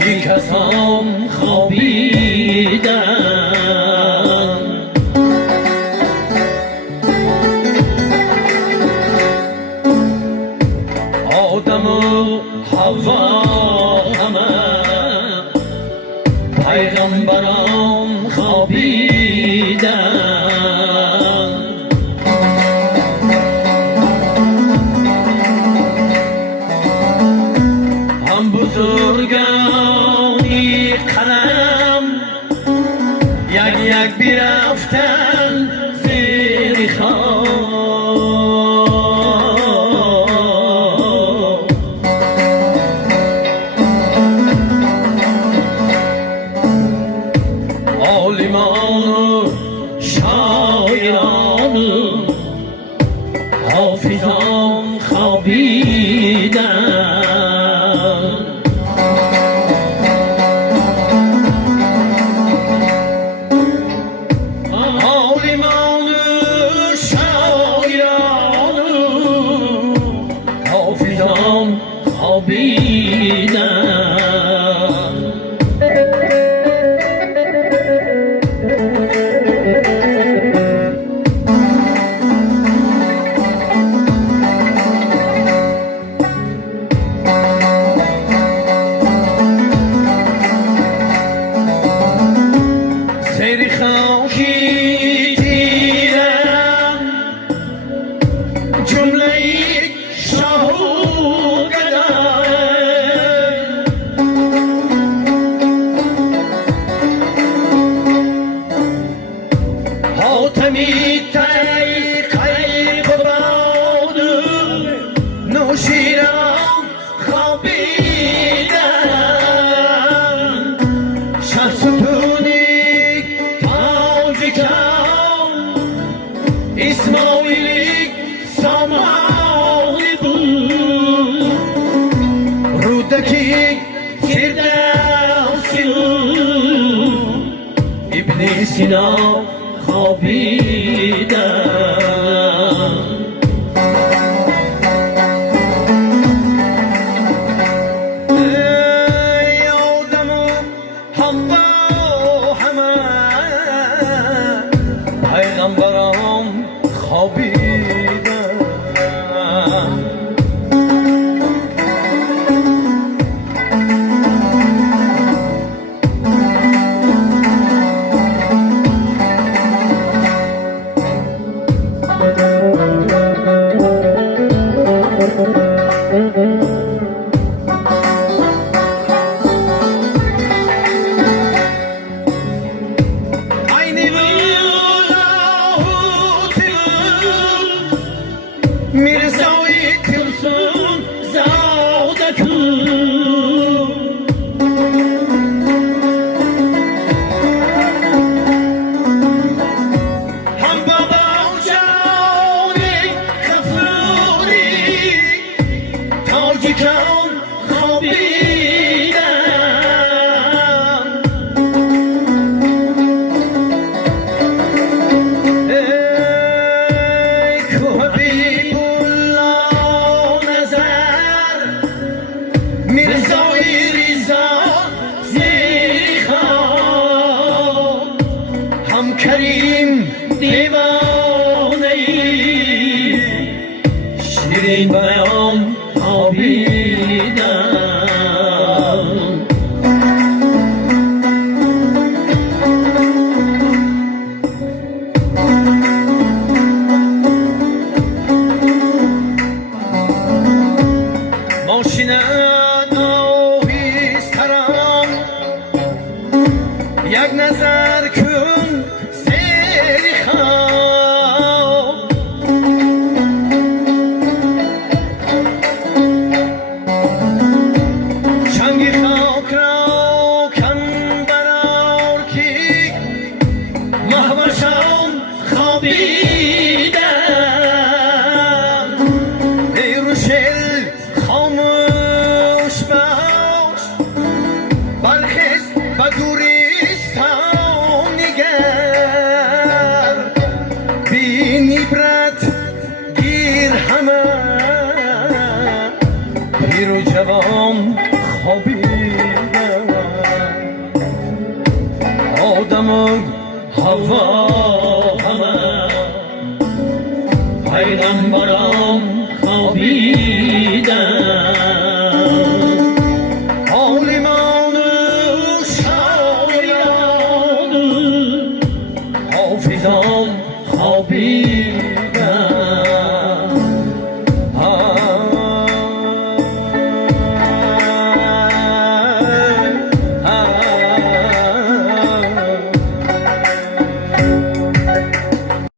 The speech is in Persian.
بی کسان خوابیدن. آدم و حوا همه پیغمبران خوابیدن. هم بزرگانی قلم یک یک برفتن زیر خواب. عالمان و شاعران و حافظان خوابیدن. عالمان و شاعران و حافظان خوابیدن. سیر خاکی دیدم جمله شاه و گدای. حاتمی تی قیق باد نوشیران خوابیدن. شه ستونی İsmail'lik zamanı bu. Rudaki Firdevs'i İbn Sina خوابیدن. ای آدم و حوا همه پیغمبران خوابیدن. میرزایی ترسون زاده کن. هم بابا جانی خفرونی تاجی کن خوابیدن. ای کوه حبیب میرزای ریزا زیر خواب. هم کریم دیوانه شیرین بیان خوابیدن. ماشین یک نظر کن زیر خواب. چنگ خاک را کن برار که محوشان خوابیدن. ای روشل خاموش باش بلخیز و دوری پیر و جوان خوابیدن. آب هوا همه پیغمبران خوابی